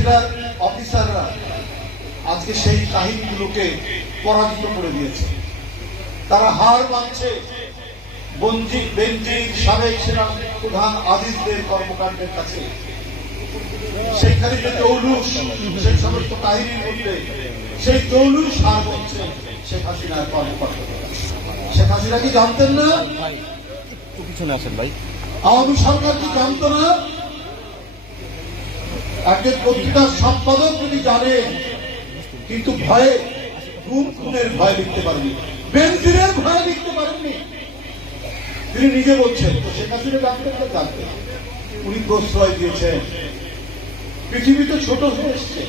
হাসিনার অফিসাররা আজকে সেই কাহিনীগুলোকে পরাজিত করে দিয়েছে। তারা হার মানছে বেনজির সাবেক সেনা প্রধান আজিজদের কর্মকাণ্ডের কাছে। সেইখানে যে জৌলুস, সেই সমস্ত কাহিনীর মধ্যে সেই জৌলুস হার মানছে শেখ হাসিনার কর্মকর্তা। শেখ হাসিনা কি জানতেন না? পিছনে আসেন ভাই। আওয়ামী সরকার কি জানতো না? একজন পত্রিকার সম্পাদক যদি জানেন, কিন্তু ভয়ে গুম খুনের ভয় লিখতে পারেনি, বেনজিরের ভয় লিখতে পারেননি। তিনি নিজে বলছেন, তো শেখ হাসিনা জানতেন না? জানতেন। উনি প্রশ্রয় দিয়েছেন। পৃথিবী তো ছোট হয়ে এসছে,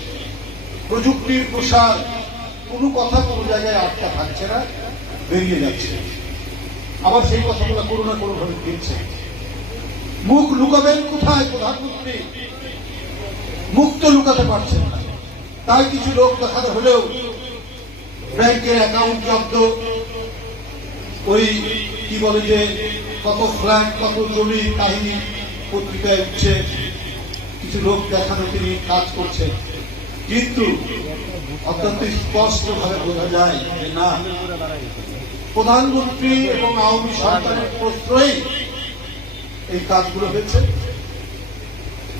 প্রযুক্তির প্রসার, কোনো কথা কোনো জায়গায় আটকা থাকছে না, বেরিয়ে যাচ্ছে। আবার সেই কথাগুলো কোনো না কোনো ভাবে ফিরছে। মুখ লুকাবেন কোথায় প্রধানমন্ত্রী? মুখ তো লুকাতে পারছেন না। তাই কিছু লোক দেখাতে হলেও ব্যাংকের অ্যাকাউন্ট জব্দ, ওই কি বলে যে কত ফ্ল্যাট কত জমির কাহিনী পত্রিকায় উঠছে, কিছু লোক দেখানো তিনি কাজ করছেন। কিন্তু অত্যন্ত স্পষ্ট ভাবে বোঝা যায় যে না, প্রধানমন্ত্রী এবং আওয়ামী সরকারের প্রশ্রয়ে এই কাজগুলো হয়েছে।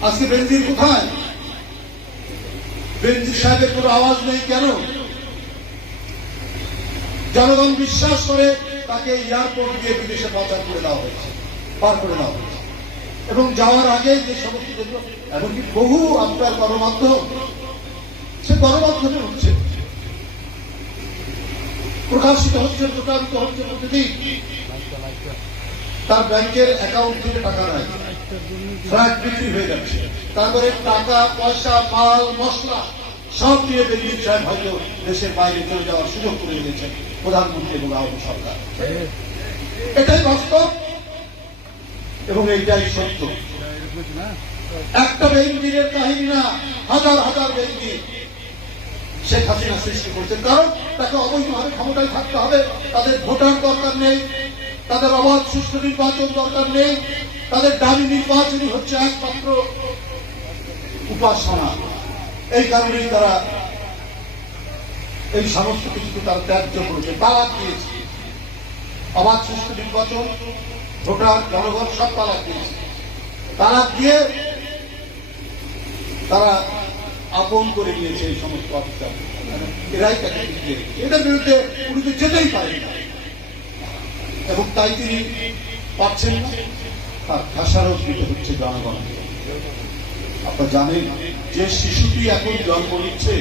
আজকে বেনজির কোথায়? বেনজির সাহেবের কোনো আওয়াজ নেই কেন? জনগণ বিশ্বাস করে তাকে এয়ারপোর্ট দিয়ে বিদেশে পাচার করে দেওয়া হয়েছে, পার করে দেওয়া হয়েছে। এবং যাওয়ার আগে যে সমস্ত এমনকি বহু আপনার গণমাধ্যম, সে গণমাধ্যমে হচ্ছে, প্রকাশিত হচ্ছে, প্রকাশিত হচ্ছে প্রতিদিন। তার ব্যাংকের অ্যাকাউন্ট থেকে টাকা নেয়, ফ্ল্যাট বিক্রি হয়ে যাচ্ছে, তারপরে টাকা পয়সা মাল মশলা সব দিয়ে বেনজির সাহেব হয়তো দেশের বাইরে চলে যাওয়ার সুযোগ করে দিয়েছেন প্রধানমন্ত্রী এবং আওয়ামী সরকার। এটাই বাস্তব এবং এইটাই সত্য। একটা বেনজিরের কাহিনী না, হাজার হাজার বেনজির শেখ হাসিনা সৃষ্টি করছে। কারণ তাকে অবৈধভাবে ক্ষমতায় থাকতে হবে, তাদের ভোটার দরকার নেই, তাদের অবাধ সুষ্ঠু নির্বাচন দরকার নেই, তাদের দাবি নির্বাচনই হচ্ছে একমাত্র উপাসনা। এই কারণেই তারা এই সমস্ত কিছুকে তারা ত্যায্য করেছে, তালাক দিয়েছে। অবাধ সুষ্ঠু নির্বাচন, ভোটার, জনগণ সব তালাক দিয়েছে। তালাক দিয়ে তারা আপন করে নিয়েছে এই সমস্ত অফিসার। এরাই তাকে দিয়ে এটার বিরুদ্ধে উনি তো যেতেই পারেন না, এবং তাই তিনি পাচ্ছেন না। তার খেসারত দিতে হচ্ছে জনগণকে। আপনারা জানেন যে শিশুটি এখন জন্ম নিচ্ছে,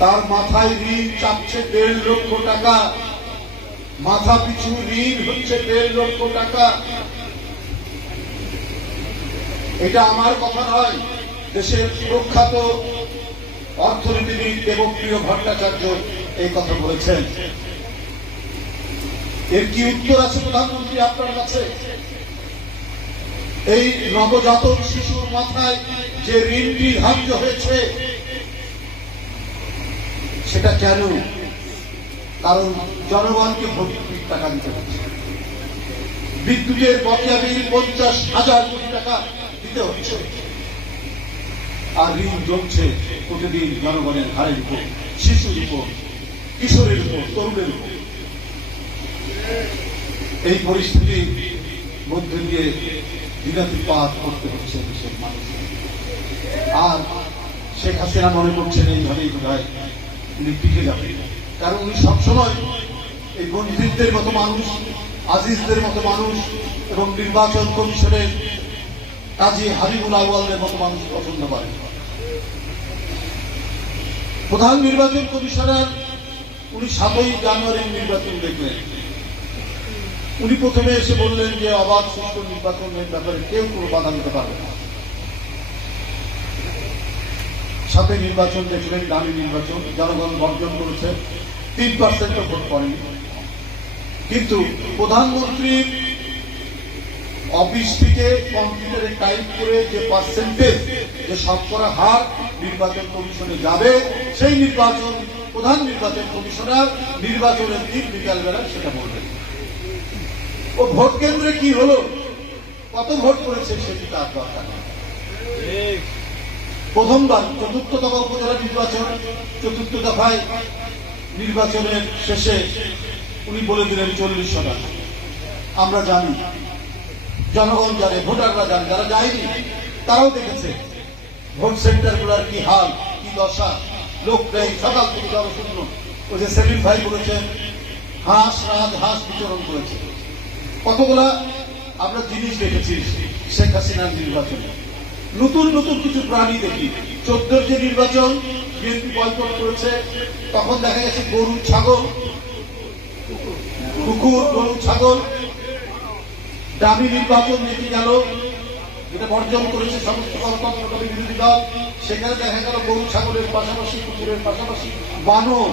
তার মাথায় ঋণ চাপছে 1.5 লক্ষ টাকা, মাথা পিছু ঋণ হচ্ছে 1.5 লক্ষ টাকা। এটা আমার কথা নয়, দেশের প্রখ্যাত অর্থনীতিবিদ দেবপ্রিয় ভট্টাচার্য এই কথা বলেছেন। এর কি উত্তর আছে প্রধানমন্ত্রী আপনার কাছে? এই নবজাতক শিশুর মাথায় যে ঋণটি ধার্য হয়েছে সেটা কেন? কারণ জনগণকে ভর্তুকির টাকা দিতে হচ্ছে, বিদ্যুতের বকেয়া বিল 50,000 কোটি টাকা দিতে হচ্ছে, আর ঋণ জমছে প্রতিদিন জনগণের ঘাড়ের উপর, শিশুর উপর, কিশোরের উপর, তরুণের উপর। এই পরিস্থিতির মধ্যে দিয়ে দিনাতিপাত করতে হচ্ছে দেশের মানুষকে। আর শেখ হাসিনা মনে করছেন এইভাবেই বোধহয় উনি টিকে যাবেন। কারণ উনি সবসময় এই বন্ধুত্বের মতো মানুষ, আজিজদের মতো মানুষ এবং নির্বাচন কমিশনের কাজী হাবিবুল আউয়ালের মতো মানুষ পছন্দ করেন। প্রধান নির্বাচন কমিশনার উনি 7ই জানুয়ারির নির্বাচন দেখলেন। উনি প্রথমে এসে বললেন যে অবাধ সুষ্ঠু নির্বাচনের ব্যাপারে কেউ কোনো বাধা দিতে পারবে না। 7 নির্বাচন দেখলেন, দামি নির্বাচন, জনগণ বর্জন করেছে, 3% ভোট পড়েনি। কিন্তু প্রধানমন্ত্রীর অফিস থেকে কম্পিউটারে টাইপ করে যে পার্সেন্টেজ, যে শতকরা হার নির্বাচন কমিশনে যাবে, সেই নির্বাচন প্রধান নির্বাচন কমিশনার নির্বাচনের দিন বিকালবেলা সেটা বলবেন। ও ভোট কেন্দ্রে কি হলো, কত ভোট করেছে সেটি তার দরকার নেই। প্রথমবার চতুর্থ দফা উপজেলা নির্বাচন, চতুর্থ দফায় নির্বাচনের শেষে উনি বলে দিলেন 40%। আমরা জানি, জনগণ জানে, ভোটাররা জানে, যারা যায়নি তারাও দেখেছে ভোট সেন্টারগুলোর কি হাল, কি দশা, লোক নেই, সকাল থেকে জনশূন্য। ওই যে সেলিম ভাই বলেছেন হাঁস রাজহাঁস বিচরণ করেছে। কতগুলা আমরা জিনিস দেখেছি শেখ হাসিনার নির্বাচনে, নতুন নতুন কিছু প্রাণী দেখি। 14 যে নির্বাচন বিএনপি বয়কট করেছে, তখন দেখা গেছে গরু ছাগল, কুকুর গরু ছাগল। দামি নির্বাচন যেটি গেল, যেটা বর্জন করেছে সমস্ত গণতন্ত্রকামী বিরোধী দল, সেখানে দেখা গেল গরু ছাগলের পাশাপাশি কুকুরের পাশাপাশি বানর।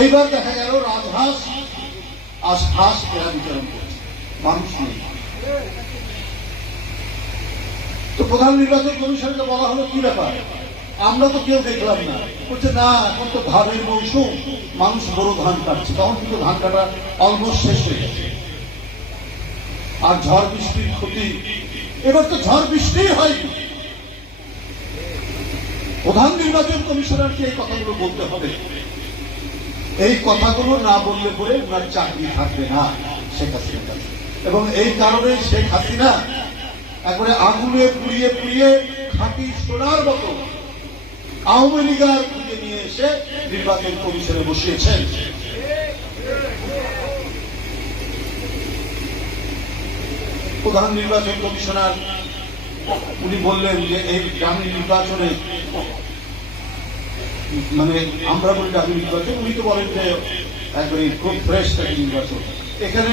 এইবার দেখা গেল রাজহাঁস আর হাঁস এরা বিতরণ করছে, মানুষ নেই। তো প্রধান নির্বাচন কমিশনকে বলা হলো কি ব্যাপার, আমরা তো কেউ দেখলাম না। বলছে না, এখন তো ধানের মৌসুম, মানুষ বড় ধান কাটছে। তখন কিন্তু ধান কাটা অলমোস্ট শেষ হয়ে গেছে, আর ঝড় বৃষ্টির ক্ষতি। এবার তো ঝড় বৃষ্টি হয়নি। প্রধান নির্বাচন কমিশনারকে এই কথাগুলো বলতে হবে। এই কথাগুলো না বললে পরে ওনার চাকরি থাকবে না শেখ হাসিনার কাছে। এবং এই কারণে শেখ হাসিনা একবারে আগুনে পুড়িয়ে পুড়িয়ে খাঁটি সোনার মতো আওয়ামী লীগার খুঁজে নিয়ে এসে নির্বাচন কমিশনে বসিয়েছেন। প্রধান নির্বাচন কমিশনার উনি বললেন যে এই গ্রামীণ নির্বাচনে, মানে আমরা বলি গ্রামীণ নির্বাচন, উনি তো বলেন যে একবারে খুব ফ্রেশ একটা নির্বাচন, এখানে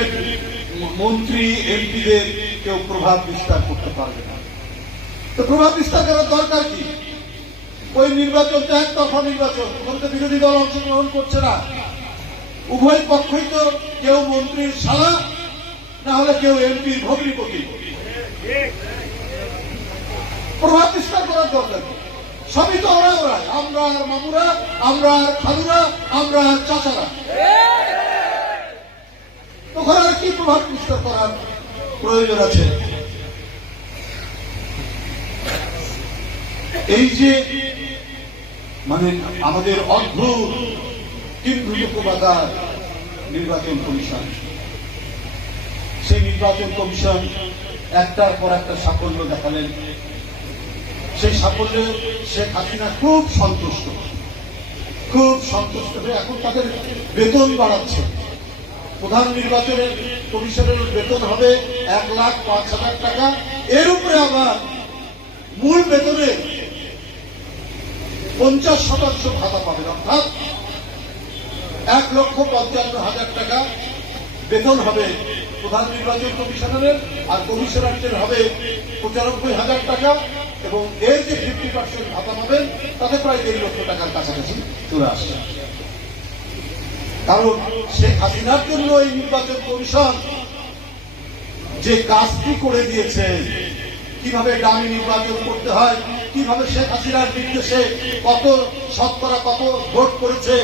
মন্ত্রী এমপিদের কেউ প্রভাব বিস্তার করতে পারবে না। তো প্রভাব বিস্তার করার দরকার কি? ওই নির্বাচন তো একতরফা নির্বাচন, ওখানে তো বিরোধী দল অংশগ্রহণ করছে না। উভয় পক্ষই তো কেউ মন্ত্রীর শালা, না হলে কেউ এমপির ভগ্নিপতি। প্রভাব বিস্তার করার দরকার কি? সবই তো ওরা ওরাই, আমরা আর মামুরা, আমরা আর খালুরা, আমরা আর চাচারা। ওখানে আর কি প্রভাব বিস্তার করার প্রয়োজন আছে? এই যে মানে আমাদের অদ্ভুত কিন্তু রূপকার নির্বাচন কমিশন, সেই নির্বাচন কমিশন একটার পর একটা সাফল্য দেখালেন। সেই সাফল্যে শেখ হাসিনা খুব সন্তুষ্ট হয়ে এখন তাদের বেতন বাড়াচ্ছে। প্রধান নির্বাচনের কমিশনের বেতন হবে 1,05,000 টাকা। এর উপরে আবার মূল বেতনে 50% ভাতা পাবেন, অর্থাৎ 1,55,000 টাকা বেতন হবে প্রধান নির্বাচন কমিশনারের, আর কমিশনারদের হবে 95,000 টাকা। এবং এর যে 50% ভাতা পাবেন তাতে প্রায় 1.5 লক্ষ টাকার কাছাকাছি চলে আসছে। কারণ শেখ হাসিনার জন্য এই নির্বাচন কমিশন যে কাজটি করে দিয়েছে, কিভাবে গ্রামীণ নির্বাচন করতে হয়, কিভাবে শেখ হাসিনার নির্দেশে কত শতকরা কত ভোট করেছে,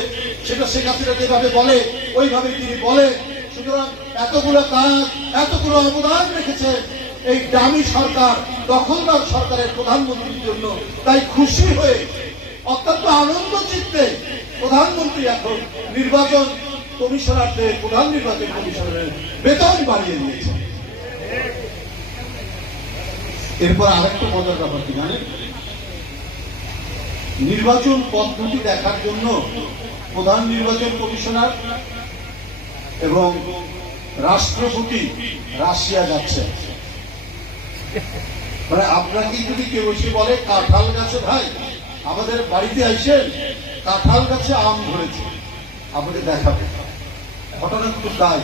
সেটা শেখ হাসিনা যেভাবে বলে ওইভাবে তিনি বলে। সুতরাং এতগুলো কাজ, এতগুলো অবদান রেখেছে এই দামি সরকার, দখলদার সরকারের প্রধানমন্ত্রীর জন্য। তাই খুশি হয়ে অত্যন্ত আনন্দ চিত্তে প্রধানমন্ত্রী এখন নির্বাচন কমিশনারদের, প্রধান নির্বাচন কমিশনারের বেতন বাড়িয়ে দিয়েছে। এরপর আরেকটা মজার ব্যাপার কি জানেন, নির্বাচন পদ্ধতি দেখার জন্য প্রধান নির্বাচন কমিশনার এবং রাষ্ট্রপতি রাশিয়া যাচ্ছে। মানে আপনাকে যদি কেউ এসে বলে কাঁঠাল গাছে ভাই আমাদের বাড়িতে আসেন, কাঁঠাল গাছে আম ধরেছে, আপনাকে দেখাবে। ঘটনা কিন্তু তাই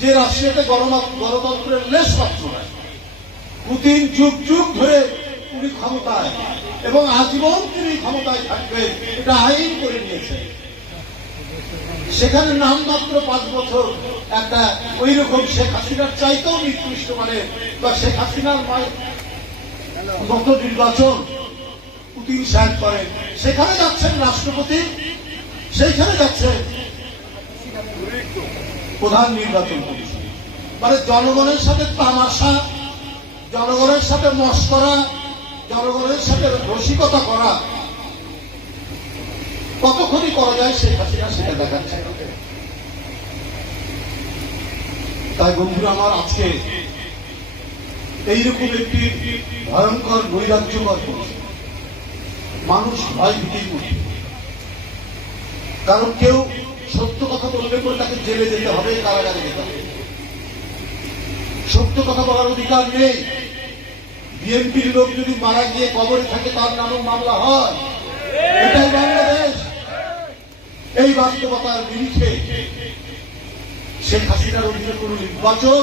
যে রাশিয়াতে গণতন্ত্রের লেশ মাত্র নাই। পুতিন যুগ যুগ ধরে উনি ক্ষমতায় এবং আজীবন তিনি ক্ষমতায় থাকবেন, এটা আইন করে নিয়েছে। সেখানে নামমাত্র 5 বছর একটা ওই রকম শেখ হাসিনার চাইতেও নিকৃষ্ট মানে বা শেখ হাসিনার মতো নির্বাচন পুতিন সাহেব করেন। সেখানে যাচ্ছেন রাষ্ট্রপতি, সেইখানে যাচ্ছেন প্রধান নির্বাচন কমিশন। মানে জনগণের সাথে তামাশা, জনগণের সাথে মস্করা, জনগণের সাথে রসিকতা করা কতক্ষণই করা যায় শেখ হাসিনা সেটা দেখাচ্ছে। তাই বন্ধুরা আমার, আজকে এইরকম একটি ভয়ঙ্কর নৈরাজ্যকর পরিস্থিতি, মানুষ ভয় ভীতির মধ্যে। কারণ কেউ সত্য কথা বলবে বলে তাকে জেলে যেতে হবে, কারাগারে যেতে হবে। সত্য কথা বলার অধিকার নেই। বিএনপির লোক যদি মারা গিয়ে কবরে থাকে তার নামে মামলা হয়। এটাই বাংলাদেশ। এই বাস্তবতার বিরুদ্ধে শেখ হাসিনার অধীনে কোন নির্বাচন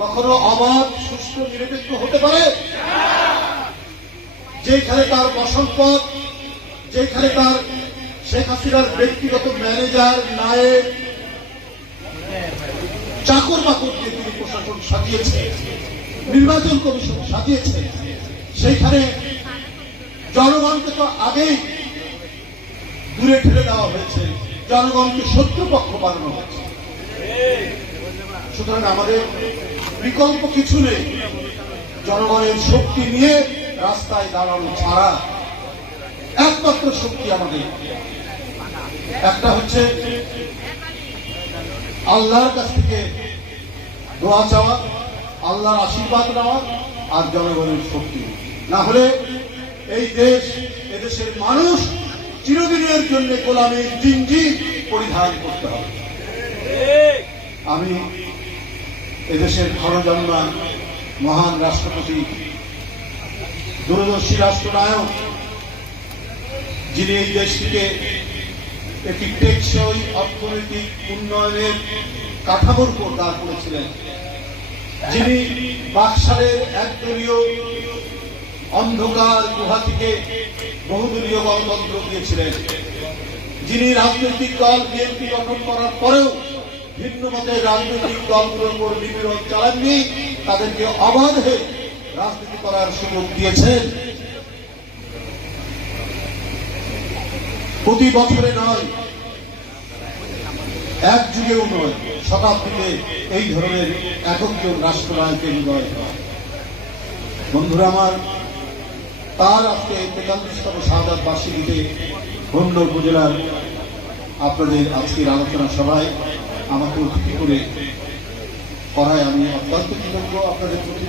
কখনো অবাধ, সুষ্ঠু, নিরপেক্ষ হতে পারে? যেখানে তার বসম্পদ, যেখানে তার শেখ হাসিনার ব্যক্তিগত ম্যানেজার, নায়েব, চাকর বাকর দিয়ে তিনি প্রশাসন সাজিয়েছেন, নির্বাচন কমিশন সাজিয়েছেন, সেইখানে জনগণকে তো আগেই দূরে ঠেলে দেওয়া হয়েছে, জনগণকে শত্রুপক্ষ বানানো হয়েছে। সুতরাং আমাদের বিকল্প কিছু নেই, জনগণের শক্তি নিয়ে রাস্তায় দাঁড়ানো ছাড়া। একমাত্র শক্তি আমাদের একটা হচ্ছে আল্লাহর কাছ থেকে দোয়া চাওয়া, আল্লাহর আশীর্বাদ নেওয়া, আর জনগণের শক্তি। না হলে এই দেশ, এদেশের মানুষ চিরদিনের জন্য গোলামীর জিঞ্জির পরিধান করতে হবে। আমি এদেশের ঘনজন্মা মহান রাষ্ট্রপতি, দূরদর্শী রাষ্ট্রনায়ক, যিনি এই দেশটিকে একটি টেকসই অর্থনৈতিক উন্নয়নের কাঠামোর উপর দাঁড় করেছিলেন, যিনি বাকশালের একদলীয় অন্ধকার গুহা থেকে বহুদলীয় গণতন্ত্র দিয়েছিলেন, যিনি রাজনৈতিক দল বিএনপি গঠন করার পরেও ভিন্ন মতের রাজনৈতিক দলগুলোর উপর নিপীড়ন চালাননি, তাদেরকে অবাধে রাজনীতি করার সুযোগ দিয়েছেন। প্রতি বছরে নয়, এক যুগেও নয়, শতাব্দীতে এই ধরনের একজন রাষ্ট্রনায়কের হৃদয়। বন্ধুরা আমার, তার আজকে ৪৩তম শাহাদাত বার্ষিকীতে হোমনা উপজেলার আপনাদের আজকের আলোচনা সভায় আমাকে অতিথি করে করায় আমি অত্যন্ত কৃতজ্ঞ আপনাদের প্রতি।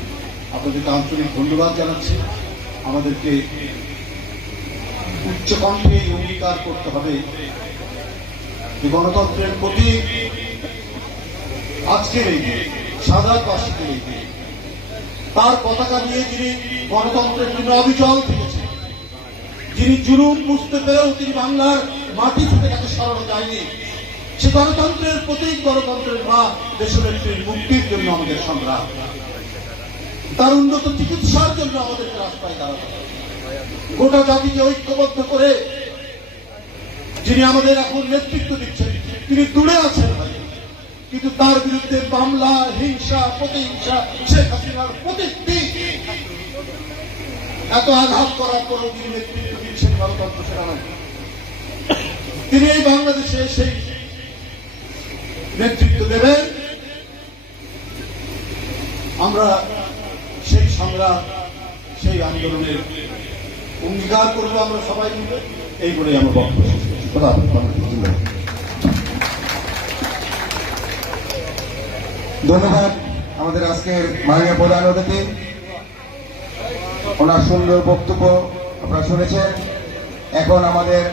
আপনাদেরকে আন্তরিক ধন্যবাদ জানাচ্ছি। আমাদেরকে উচ্চ কণ্ঠে অঙ্গীকার করতে হবে যে গণতন্ত্রের প্রতি আজকের এই শাহাদাত বার্ষিকীর এই তার পতাকা নিয়ে যিনি গণতন্ত্রের জন্য অবিচল থেকেছেন, যিনি জুলুম বুঝতে পেরেও তিনি বাংলার মাটি থেকে তাকে সরানো যায়নি, সে গণতন্ত্রের প্রতীক, গণতন্ত্রের মা, দেশনেত্রীর মুক্তির জন্য আমাদের সংগ্রাম, তার উন্নত চিকিৎসার জন্য আমাদেরকে রাস্তায় দাঁড়াতে হবে। গোটা জাতিকে ঐক্যবদ্ধ করে যিনি আমাদের এখন নেতৃত্ব দিচ্ছেন, তিনি দূরে আছেন কিন্তু তার বিরুদ্ধে মামলা, হিংসা, প্রতিহিংসা, শেখ হাসিনার প্রতিটি এত আঘাত করার পরও তিনি নেতৃত্ব দিচ্ছেন গণতন্ত্র সেনাবাহিনী। তিনি এই বাংলাদেশে সেই নেতৃত্ব দেবেন। আমরা সেই সংগ্রাম, সেই আন্দোলনের অঙ্গীকার করবো আমরা সবাই মিলে। এই বলে আমার বক্তব্য শেষ করছি। ধন্যবাদ আমাদের আজকের মাননীয় প্রধান অতিথি, ওনার সুন্দর বক্তব্য আপনারা শুনেছেন। এখন আমাদের